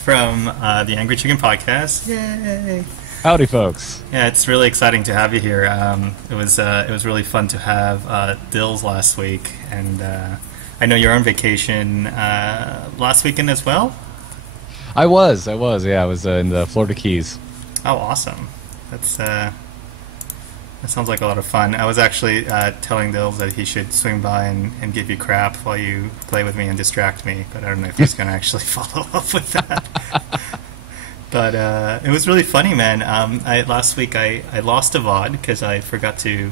from the Angry Chicken Podcast. Yay! Howdy, folks. Yeah, it's really exciting to have you here. It was really fun to have Dills last week, and I know you're on vacation last weekend as well. I was. Yeah, I was in the Florida Keys. Oh, awesome! That sounds like a lot of fun. I was actually telling Dills that he should swing by and give you crap while you play with me and distract me, but I don't know if he's going to actually follow up with that. But it was really funny, man. Last week I lost a VOD because I forgot to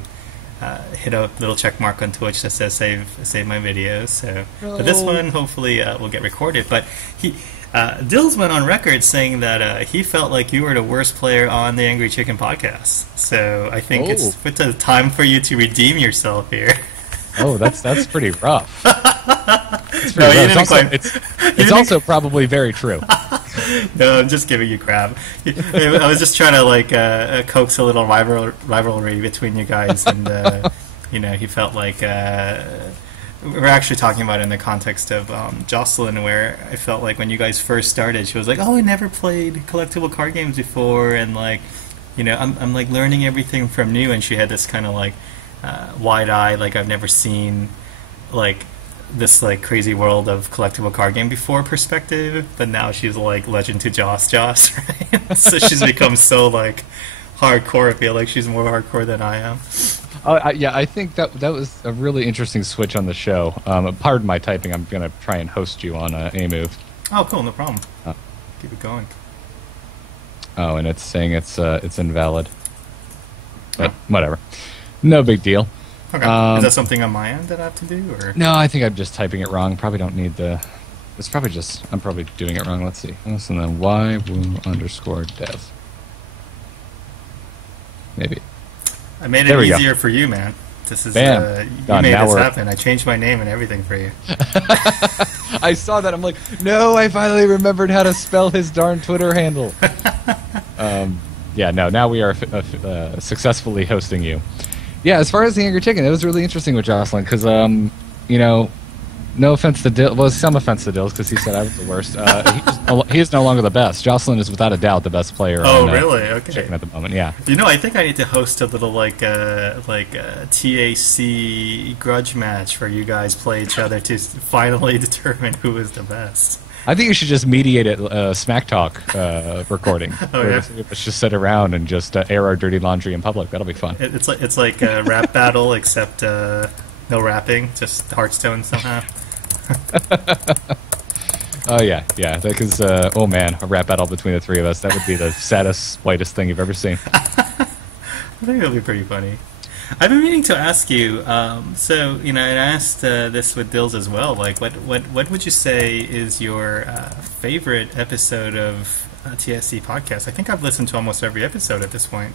hit a little check mark on Twitch that says save my videos. So, but this one hopefully will get recorded. But Dills went on record saying that he felt like you were the worst player on the Angry Chicken Podcast. So I think it's time for you to redeem yourself here. Oh, that's pretty rough. It's pretty rough. It's also probably very true. No, I'm just giving you crap. I was just trying to coax a little rivalry between you guys, and he felt like we're actually talking about it in the context of Jocelyn, where I felt like when you guys first started, she was like, "Oh, I never played collectible card games before," and I'm like learning everything from you, and she had this kind of wide eye, like I've never seen this crazy world of collectible card game before perspective, but now she's like legend to Joss, right? So she's become so hardcore. I feel like she's more hardcore than I am. Yeah, I think that was a really interesting switch on the show. Pardon my typing. I'm gonna try and host you on a move. Oh, cool, no problem. Keep it going. Oh, and it's saying it's invalid. But whatever, no big deal. Okay. Is that something on my end that I have to do, or? No, I think I'm just typing it wrong. Probably don't need the... It's probably just... I'm probably doing it wrong. Let's see. And then ywoo_dev. Maybe. I made it easier for you, man. This is... Bam. You made this happen. I changed my name and everything for you. I saw that. I'm like, no, I finally remembered how to spell his darn Twitter handle. Yeah, no, now we are successfully hosting you. Yeah, as far as the Angry Chicken, it was really interesting with Jocelyn because, no offense to Dills, well, some offense to Dills because he said I was the worst. He is no longer the best. Jocelyn is without a doubt the best player. Oh, on, really? Okay. Chicken at the moment, yeah. I think I need to host a little TAC grudge match where you guys play each other to finally determine who is the best. I think you should just mediate a Smack Talk recording. Oh, yeah. Let's just sit around and just air our dirty laundry in public. That'll be fun. It's like a rap battle, except no rapping, just Hearthstone somehow. Oh, yeah. Because, oh, man, a rap battle between the three of us. That would be the saddest, whitest thing you've ever seen. I think it'll be pretty funny. I've been meaning to ask you, and I asked this with Dills as well, what would you say is your favorite episode of TSC Podcast? I think I've listened to almost every episode at this point.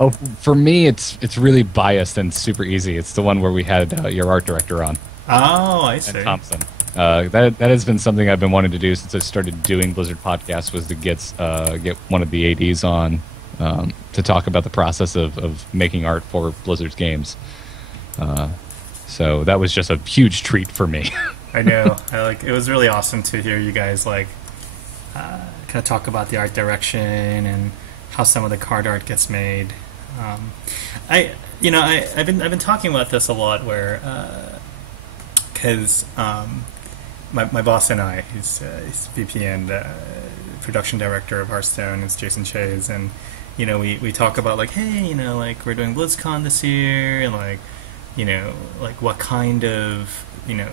Oh, for me, it's really biased and super easy. It's the one where we had your art director on. Oh, I see. And Thompson. That has been something I've been wanting to do since I started doing Blizzard podcasts, was to get one of the ADs on. To talk about the process of making art for Blizzard's games. So that was just a huge treat for me. I know. It was really awesome to hear you guys kind of talk about the art direction and how some of the card art gets made. I've been talking about this a lot where because my boss and I, he's VP and production director of Hearthstone, it's Jason Chase, and we talk about hey, we're doing BlizzCon this year, and what kind of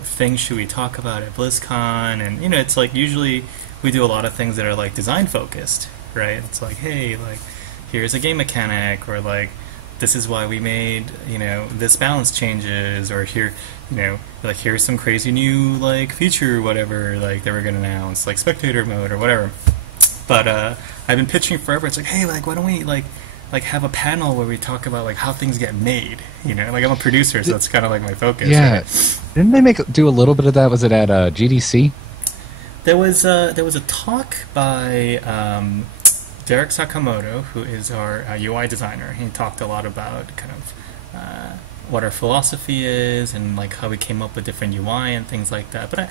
things should we talk about at BlizzCon, and it's usually we do a lot of things that are design focused, right? It's hey, here's a game mechanic, or this is why we made this balance changes, or here here's some crazy new feature, whatever that we're gonna announce, spectator mode or whatever. But I've been pitching forever. It's hey, why don't we have a panel where we talk about how things get made? I'm a producer, so that's kind of my focus. Yeah. Right? Didn't they do a little bit of that? Was it at GDC? There was a talk by Derek Sakamoto, who is our UI designer. He talked a lot about kind of what our philosophy is and like how we came up with different UI and things like that. But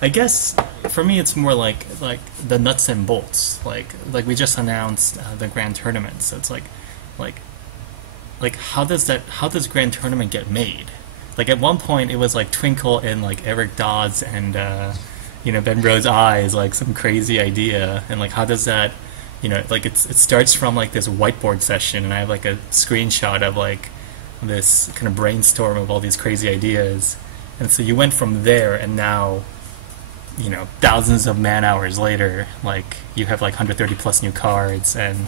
I guess for me it's more like the nuts and bolts. Like we just announced the Grand Tournament, so it's like how does Grand Tournament get made? Like at one point it was like Twinkle and like Eric Dodds and Ben Rhodes' Eyes, like some crazy idea, and like how does that, like it starts from like this whiteboard session, and I have like a screenshot of like this kind of brainstorm of all these crazy ideas, and so you went from there, and now, thousands of man hours later, like you have like 130 plus new cards and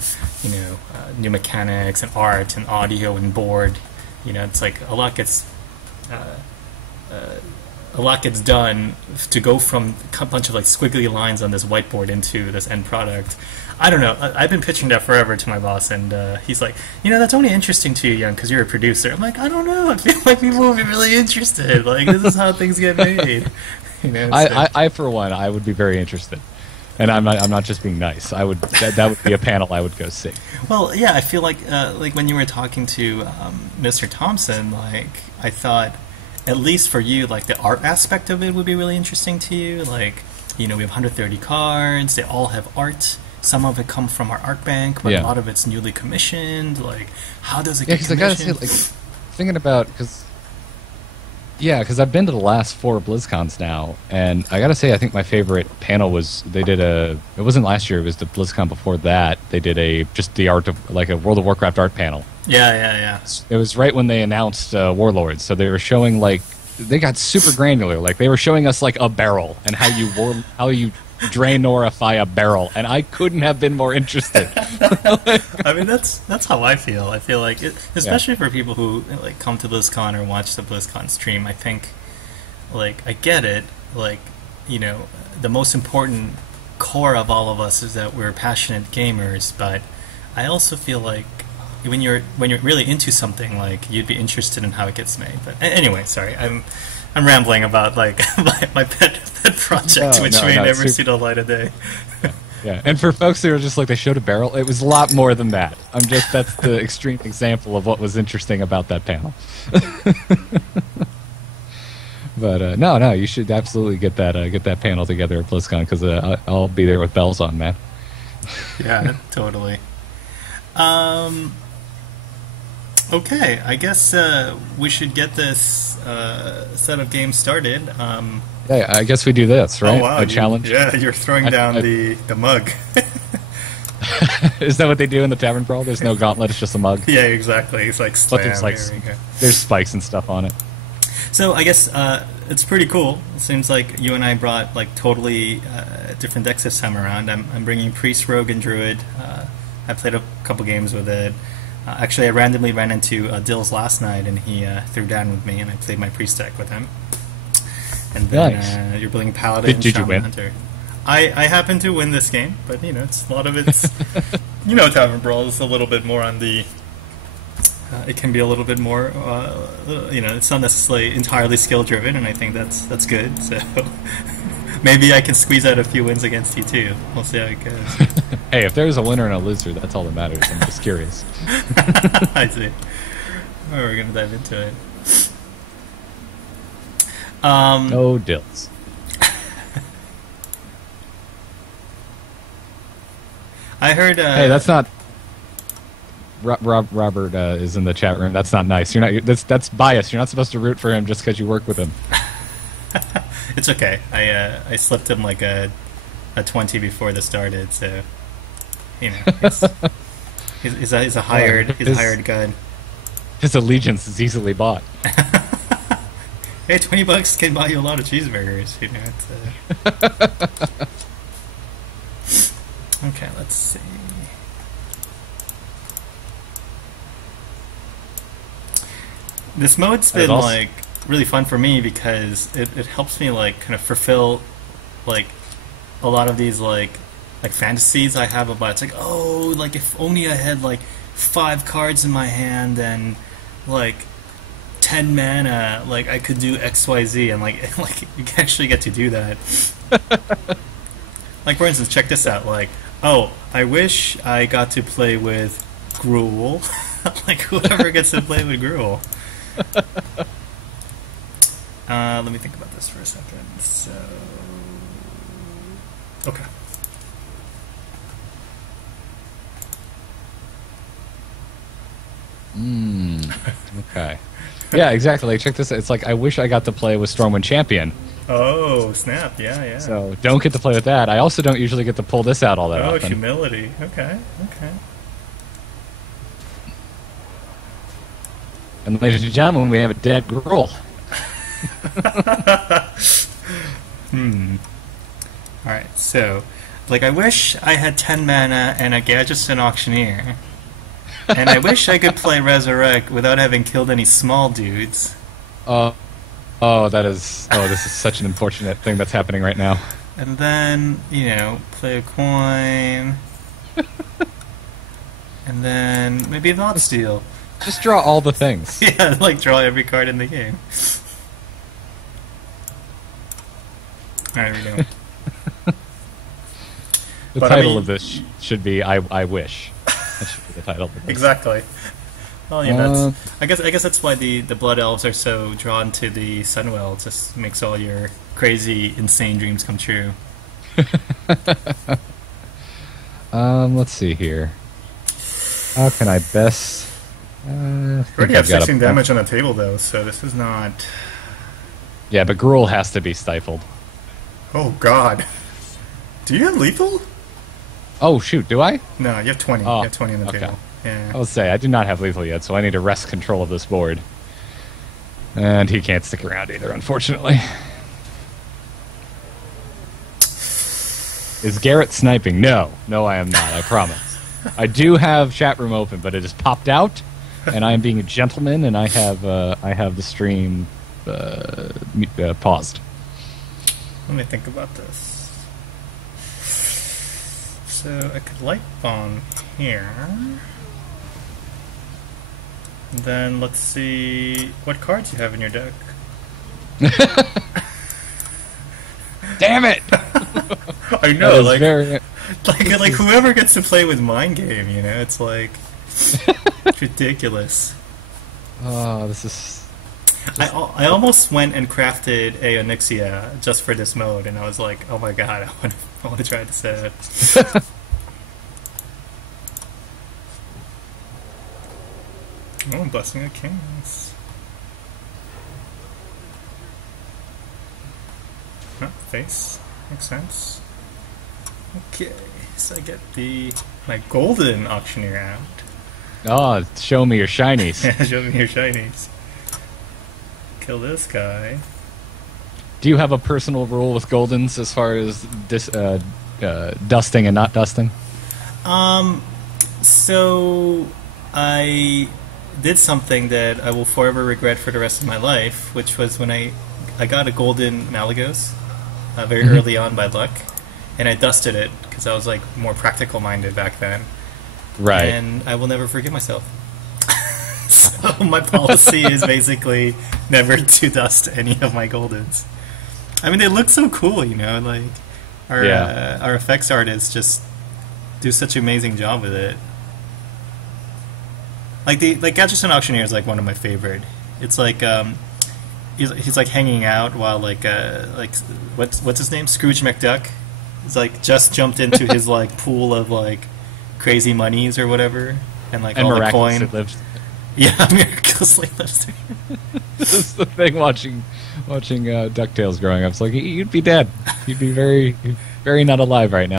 new mechanics and art and audio and board. It's like a lot gets done to go from a bunch of like squiggly lines on this whiteboard into this end product. I don't know. I've been pitching that forever to my boss, and he's like, that's only interesting to you, Young, because you're a producer. I'm like, I don't know. I feel like people will be really interested. Like, this is how things get made. I for one, I would be very interested, and I'm not just being nice. I would that would be a panel I would go see. Well, yeah, I feel like when you were talking to Mr. Thompson, like I thought, at least for you, like the art aspect of it would be really interesting to you. Like, we have 130 cards. They all have art. Some of it come from our art bank, but a lot of it's newly commissioned. Like, how does it get commissioned? I gotta say, like, thinking about, because I've been to the last 4 BlizzCons now, and I gotta say, I think my favorite panel was, it wasn't last year, it was the BlizzCon before that. They did just the art of, like, a World of Warcraft art panel. Yeah. It was right when they announced Warlords, so they were showing, like, they got super granular. Like, they were showing us, like, a barrel, and how you Draenorify a barrel, and I couldn't have been more interested. I mean, that's how I feel. I feel like, especially for people who like come to BlizzCon or watch the BlizzCon stream, I think, like, I get it. Like, the most important core of all of us is that we're passionate gamers, but I also feel like when you're really into something, like, you'd be interested in how it gets made. But anyway, sorry, I'm rambling about like my pet project, which may never see the light of day. Yeah, and for folks who are just like, they showed a barrel, it was a lot more than that. That's the extreme example of what was interesting about that panel. But no, you should absolutely get that panel together at BlizzCon, because I'll be there with bells on, man. Yeah, totally. Okay, I guess we should get this set of games started. Yeah, I guess we do this, right? Oh, wow. A challenge? Yeah, you're throwing down the mug. Is that what they do in the Tavern Brawl? There's no gauntlet, it's just a mug? Yeah, exactly. It's like slam. There's spikes and stuff on it. So I guess it's pretty cool. It seems like you and I brought like totally different decks this time around. I'm bringing Priest, Rogue, and Druid. I played a couple games with it. Actually, I randomly ran into Dills last night, and he threw down with me, and I played my Priest deck with him. And then nice. You're building Paladin and Shaman win? Hunter. I happened to win this game, but it's a lot of it's Tavern Brawl is a little bit more on the. It can be a little bit more, it's not necessarily entirely skill driven, and I think that's good. So maybe I can squeeze out a few wins against you too. We'll see how it goes. Hey, if there's a winner and a loser, that's all that matters. I'm just curious. I see. All right, we're gonna dive into it. No dills. I heard. Hey, that's not. Robert is in the chat room. That's not nice. You're not. That's bias. You're not supposed to root for him just because you work with him. It's okay. I slipped him like a 20 before this started, so he's a hired gun. His allegiance is easily bought. Hey, $20 can buy you a lot of cheeseburgers. Okay, let's see. This mode's been like really fun for me because it helps me like kind of fulfill like a lot of these like fantasies I have about. It's like, oh, like if only I had like 5 cards in my hand and like 10 mana, like I could do XYZ, and like you can actually get to do that. Like for instance, check this out. Like, oh, I wish I got to play with Gruul. Like whoever gets to play with Gruul. Let me think about this for a second. So, okay. Okay. Yeah, exactly. Check this out. It's like, I wish I got to play with Stormwind Champion. Oh, snap. Yeah, yeah. So, don't get to play with that. I also don't usually get to pull this out all that Oh, often. humility. Okay, okay. And ladies and gentlemen, we have a dead Gruul. Alright, so, like, I wish I had 10 mana and a Gadgetzan Auctioneer. And I wish I could play Resurrect without having killed any small dudes. This is such an unfortunate thing that's happening right now. And then, you know, play a coin. And then maybe not steal. Just draw all the things. Yeah, like draw every card in the game. Alright, we're doing. The title of this should be I Wish. That should be the title of this. Exactly. Well, yeah, I guess that's why the Blood Elves are so drawn to the Sunwell. It just makes all your crazy, insane dreams come true. Let's see here. How can I best... We already have 16 damage on the table, though, so this is not... Yeah, but Gruul has to be stifled. Oh, God. Do you have lethal? Oh, shoot, do I? No, you have 20. Oh, You have 20 on the okay. table. Yeah. I will say, I do not have lethal yet, so I need to wrest control of this board. And he can't stick around either, unfortunately. Is Garrett sniping? No. No, I am not, I promise. I do have chat room open, but it has popped out, and I am being a gentleman, and I have the stream paused. Let me think about this. So I could light bomb here. And then let's see what cards you have in your deck. Damn it! I know, like whoever gets to play with Mind Game, you know, it's like it's ridiculous. Oh, this is. I almost went and crafted a Onyxia just for this mode, and I was like, oh my god, I want to try this out. Oh, Blessing of Kings. Oh, face. Makes sense. Okay, so I get my golden auctioneer out. Oh, show me your shinies. Yeah, show me your shinies. Kill this guy. Do you have a personal rule with Goldens as far as dusting and not dusting? So I did something that I will forever regret for the rest of my life, which was when I got a golden Malagos very early on by luck, and I dusted it because I was like more practical minded back then. Right. And I will never forgive myself. So my policy is basically never to dust any of my goldens. I mean, they look so cool, you know. Like our effects artists just do such an amazing job with it. Like Gadgetzan Auctioneer is like one of my favorite. It's like he's like hanging out while like what's his name, Scrooge McDuck. He's like just jumped into his like pool of like crazy monies or whatever, and like all the coin. Yeah, miraculously lives there. This is the thing watching DuckTales growing up. It's like, you'd be dead. You'd be very, very not alive right now.